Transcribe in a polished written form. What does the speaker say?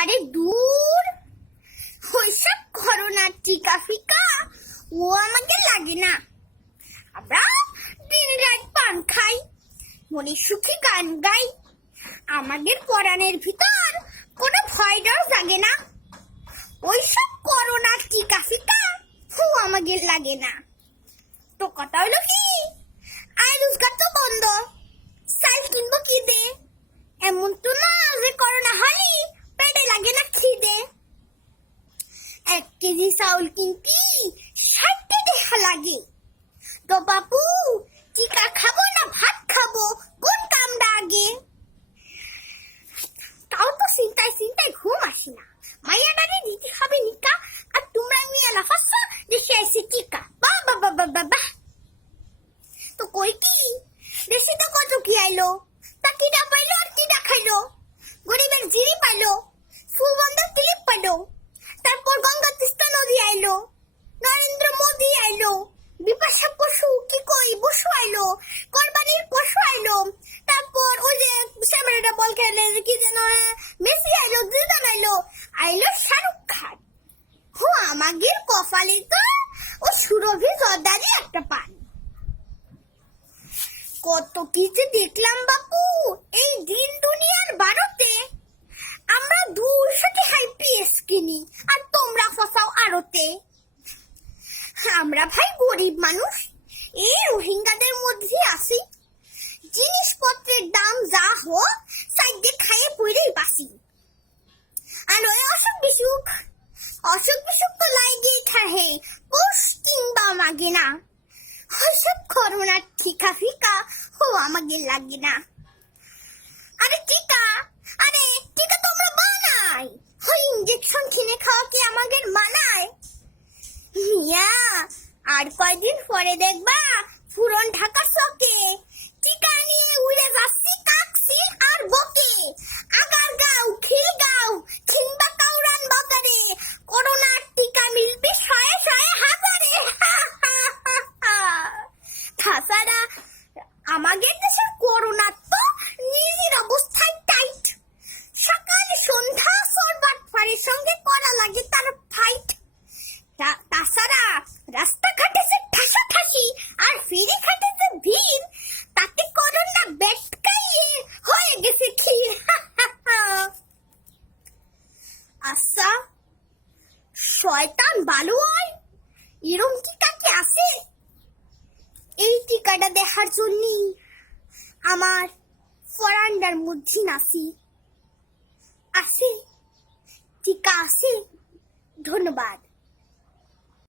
আরে দূর, ওইসব করোনার টিকা ফিকা ও আমাকে লাগে না। আমরা দিন রাত পান খাই, মনে সুখী গান গাই, আমাদের পরাণের ভিতর কোনো ভয় ডর জাগে না। ওইসব করোনার টিকা ফিকা ও আমাদের লাগে না। তো কথা হলো কি, আয় রোজগার তো বন্ধ, চাল কিনবো কি দে? এমন তো না যে করোনা হলি পেটে লাগে না খিদে। 1 কেজি চাউল কিনতি 60 টাকা লাগে। তো বাপু, টিকা খাবো না ভাত খাবো, কোন কামটা আগে? তাও তো চিন্তায় ঘুম আসে না। মাইয়াটাকে দিতে হবে নিকা, আর তোমরা নিয়ে লাফাচ্ছ দেশে এসে টিকা। বাহ, তো কই কি দেশে তো কত কি আইলো, তা কিটা পাইলো আর কিটা খাইলো? গরিবের জিরি পাইলো, সুবন্ধ ক্লিপ পাইলো, তারপর গঙ্গা তিস্তা নদী আইলো, নরেন্দ্র মোদী আইলো, বিপাশা পশু কি কই বসু আইলো, কোরবানির পশু আইলো, তারপর ওই যে শ্যামরাটা বল খেলে কি যেন মেসি আইলো, জিদান আইলো শাহরুখ খান। হো আমাদের কপালে তো ও সুরভি জর্দারি একটা পান। কত কিছু দেখলাম বাপু এই দিন দুনিয়ার ভারতে। আমরা 200 টাকায় পিএস কিনি আর তোমরা ফসাও আড়তে। আমরা ভাই গরিব মানুষ, এই রোহিঙ্গাদের মধ্যে আছি। জিনিসপত্রের দাম যা হোক সাইডে খাইয়ে পড়েই বাসি। আর ওই অসুখ বিসুখ তো লাগিয়ে থাকে, কোষ কিংবা মাগে না। ওইসব করোনার টিকা ফিকা ও আমাকে লাগে না। আরে টিকা তো আমরা বানাই, ওই ইঞ্জেকশন কিনে খাওয়া কি আমাদের মানায়? মিয়া, আর কয়দিন পরে দেখবা পুরন ঢাকা চকে টিকা নিয়ে উড়ে যাচ্ছি কাকসি আর বকে। আগারগাঁও, খিলগাঁও কিংবা কাউরান বাজারে করোনার টিকা মিলবে 100 হাজারে। তাছাড়া আমাদের দেশের করোনা তো নিজের অবস্থায় টাইট। সকাল সন্ধ্যা সরবাটফারের সঙ্গে করা লাগে তার ফাইট। তাছাড়া রাস্তাঘাটে যে ঠাসাঠাসি আর ফেরিঘাটে যে ভিড়, তাতে করোনা বেটকাইয়ে হয়ে গেছে ক্ষীর। আচ্ছা, শয়তান ভালো হয় এরম টিকা কি আছে? এই টিকাটা দেখার জন্য আমার ফরান্ডার মধ্যে নাসি আছে, টিকা আছে। ধন্যবাদ।